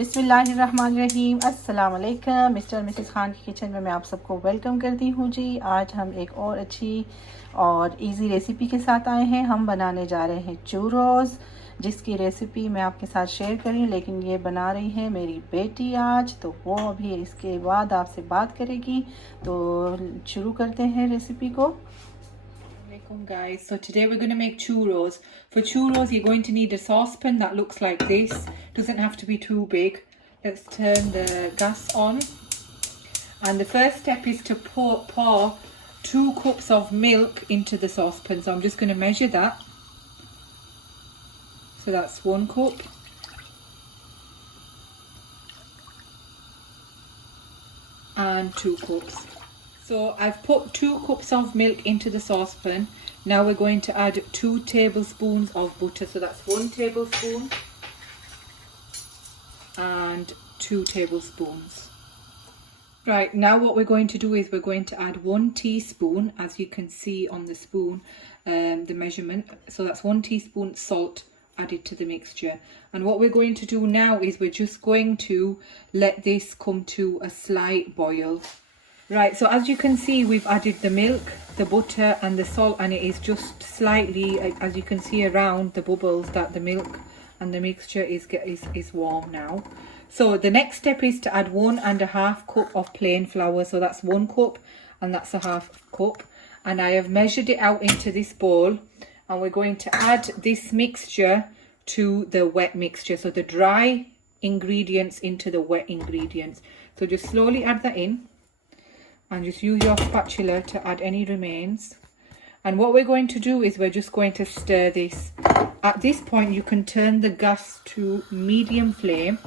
बिस्मिल्लाहिर्रहमानिर्रहीम, अस्सलाम वालेकुम। मिस्टर और मिसेस खान की किचन में मैं आप सबको वेलकम करती हूँ जी। आज हम एक और अच्छी और इजी रेसिपी के साथ आए हैं। हम बनाने जा रहे हैं चूरोस, जिसकी रेसिपी मैं आपके साथ शेयर करी, लेकिन ये बना रही है मेरी बेटी आज, तो वो अभी इसके बाद आपसे बात करेगी। तो शुरू करते हैं रेसिपी को। Guys, so today we're going to make churros. For churros you're going to need a saucepan that looks like this. Doesn't have to be too big. Let's turn the gas on, and the first step is to pour 2 cups of milk into the saucepan. So I'm just going to measure that. So that's 1 cup, and 2 cups. So I've put 2 cups of milk into the saucepan. Now we're going to add 2 tablespoons of butter. So that's 1 tablespoon and 2 tablespoons. Right, now what we're going to do is we're going to add 1 teaspoon, as you can see on the spoon, the measurement. So that's 1 teaspoon salt added to the mixture. And what we're going to do now is we're just going to let this come to a slight boil. Right, so as you can see, we've added the milk, the butter and the salt, and it is just slightly, as you can see around the bubbles, that the milk and the mixture is warm now. So the next step is to add 1.5 cup of plain flour. So that's 1 cup and that's a half cup. And I have measured it out into this bowl, and we're going to add this mixture to the wet mixture. So the dry ingredients into the wet ingredients. So just slowly add that in. And just use your spatula to add any remains. And what we're going to do is we're just going to stir this. At this point you can turn the gas to medium flame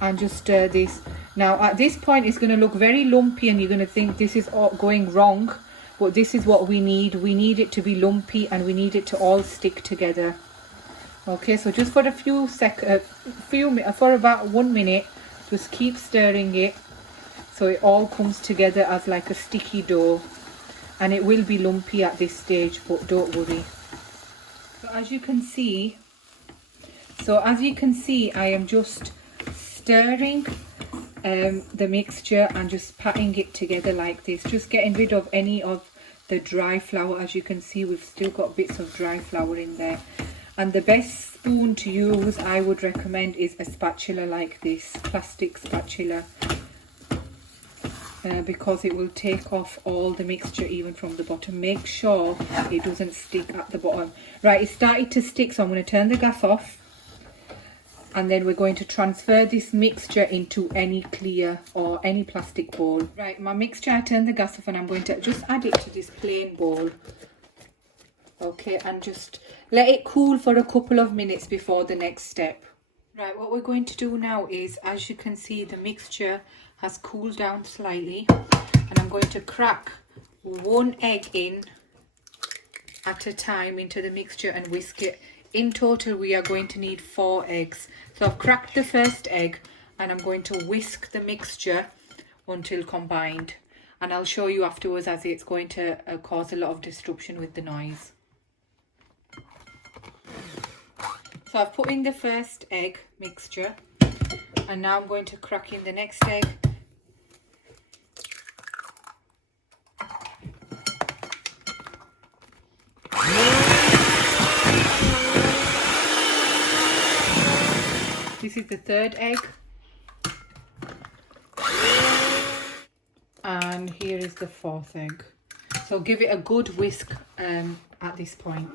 and just stir this. Now at this point it's going to look very lumpy and you're going to think this is all going wrong, but this is what we need. We need it to be lumpy and we need it to all stick together. Okay, so just for a for about 1 minute, just keep stirring it so it all comes together as like a sticky dough, and it will be lumpy at this stage, but don't worry. So as you can see, I am just stirring the mixture and just patting it together like this, just getting rid of any of the dry flour. As you can see, we've still got bits of dry flour in there. And the best spoon to use, I would recommend, is a spatula like this, plastic spatula. Because it will take off all the mixture even from the bottom. Make sure it doesn't stick at the bottom. Right, it started to stick, so I'm going to turn the gas off, and then we're going to transfer this mixture into any clear or any plastic bowl. Right, my mixture, I turned the gas off, and I'm going to just add it to this plain bowl. Okay, and just let it cool for a couple of minutes before the next step. Right, what we're going to do now is, as you can see, the mixture has cooled down slightly, and I'm going to crack 1 egg in at a time into the mixture and whisk it. In total we are going to need 4 eggs. So I've cracked the first egg and I'm going to whisk the mixture until combined, and I'll show you afterwards, as it's going to cause a lot of disruption with the noise. So I've put in the first egg mixture, and now I'm going to crack in the next egg. This is the third egg. And here is the 4th egg. So give it a good whisk at this point.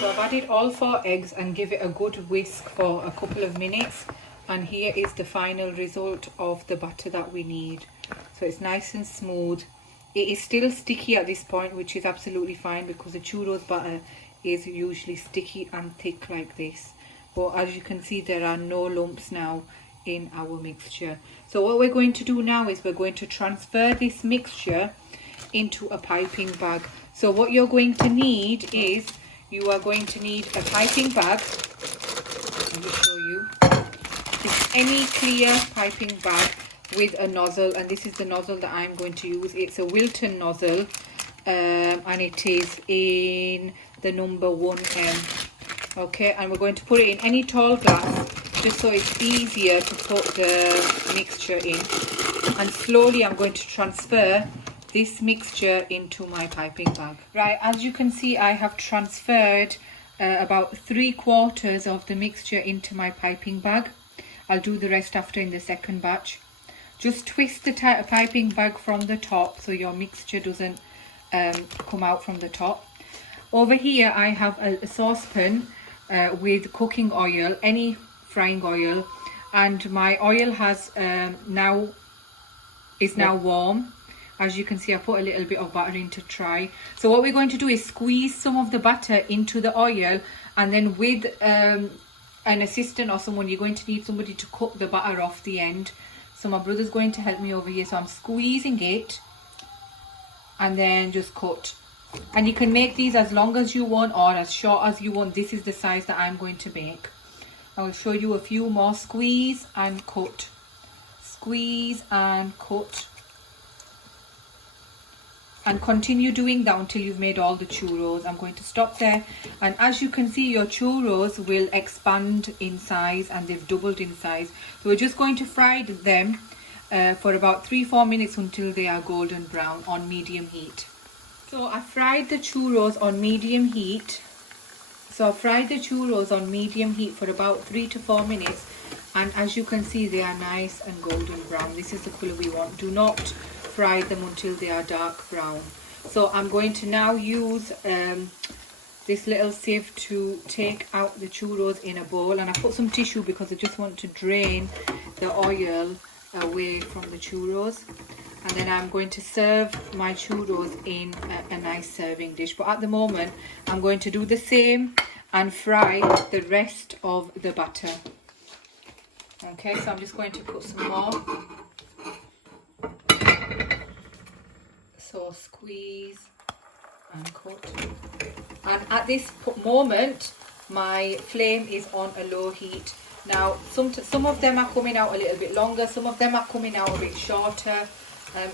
So I've added all 4 eggs and give it a good whisk for a couple of minutes, and here is the final result of the batter that we need. So it's nice and smooth. It is still sticky at this point, which is absolutely fine because the churros batter is usually sticky and thick like this. But as you can see, there are no lumps now in our mixture. So what we're going to do now is we're going to transfer this mixture into a piping bag. So what you're going to need is, you are going to need a piping bag. Let me show you. Just any clear piping bag with a nozzle, and this is the nozzle that I'm going to use. It's a Wilton nozzle, and it is in the number 1M. Okay, and we're going to put it in any tall glass just so it's easier to put the mixture in. And slowly I'm going to transfer this mixture into my piping bag. Right, as you can see, I have transferred about 3/4 of the mixture into my piping bag. I'll do the rest after in the second batch. Just twist the piping bag from the top so your mixture doesn't come out from the top. Over here I have a saucepan with cooking oil, any frying oil, and my oil has is now warm. As you can see, I put a little bit of butter in to try. So what we're going to do is squeeze some of the butter into the oil, and then with an assistant or someone, you're going to need somebody to cut the butter off the end. So my brother's going to help me over here. So I'm squeezing it and then just cut. And you can make these as long as you want or as short as you want. This is the size that I'm going to make. I will show you a few more. Squeeze and cut. Squeeze and cut. And continue doing that until you've made all the churros. I'm going to stop there, and as you can see, your churros will expand in size, and they've doubled in size. So we're just going to fry them for about 3-4 minutes until they are golden brown on medium heat. So I fried the churros on medium heat. For about 3 to 4 minutes, and as you can see, they are nice and golden brown. This is the colour we want. Do not fry them until they are dark brown. So I'm going to now use this little sieve to take out the churros in a bowl, and I put some tissue because I just want to drain the oil away from the churros. And then I'm going to serve my churros in a nice serving dish. But at the moment I'm going to do the same and fry the rest of the batter. Okay, so I'm just going to put some more. So squeeze and cut. And at this moment my flame is on a low heat. Now some of them are coming out a little bit longer, some of them are coming out a bit shorter.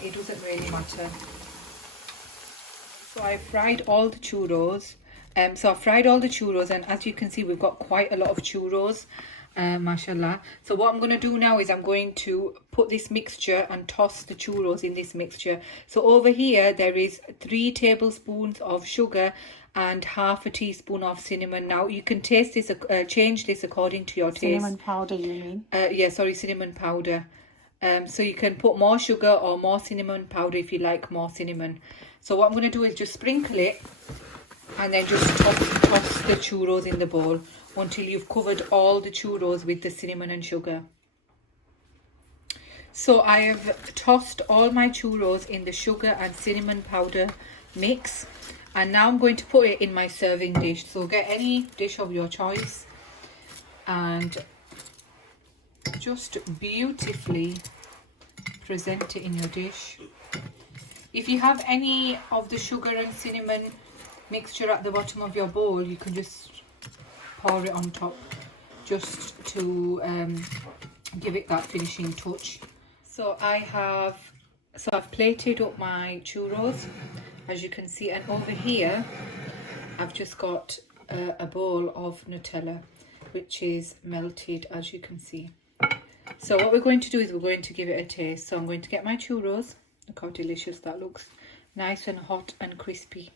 It doesn't really matter. So I fried all the churros. And as you can see, we've got quite a lot of churros. Mashallah. So what I'm going to do now is I'm going to put this mixture and toss the churros in this mixture. So over here there is 3 tablespoons of sugar and half a teaspoon of cinnamon. Now you can taste this, change this according to your taste. Cinnamon powder, you mean? Yeah, sorry, cinnamon powder. So you can put more sugar or more cinnamon powder if you like more cinnamon. So what I'm going to do is just sprinkle it and then just toss the churros in the bowl until you've covered all the churros with the cinnamon and sugar. So I have tossed all my churros in the sugar and cinnamon powder mix, and now I'm going to put it in my serving dish. So get any dish of your choice and just beautifully present it in your dish. If you have any of the sugar and cinnamon mixture at the bottom of your bowl, you can just pour it on top just to give it that finishing touch. So I've plated up my churros, as you can see, and over here I've just got a bowl of Nutella, which is melted, as you can see. So what we're going to do is we're going to give it a taste. So I'm going to get my churros. Look how delicious that looks, nice and hot and crispy.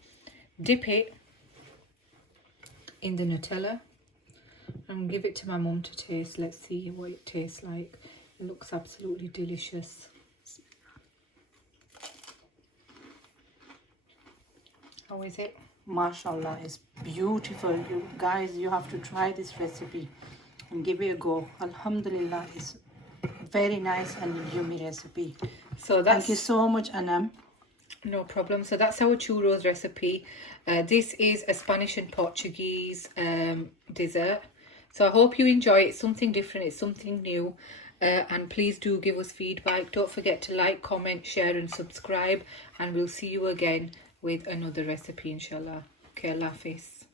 Dip it in the Nutella and give it to my mum to taste. Let's see what it tastes like. It looks absolutely delicious. How is it? Mashallah, it's beautiful. You guys, you have to try this recipe and give it a go. Alhamdulillah, it's very nice and yummy recipe. So thank you so much, Anam. No problem. So that's our churros recipe. This is a Spanish and Portuguese dessert. So I hope you enjoy it. It's something different. It's something new. And please do give us feedback. Don't forget to like, comment, share and subscribe. And we'll see you again with another recipe, inshallah. Okay, Allah Hafiz.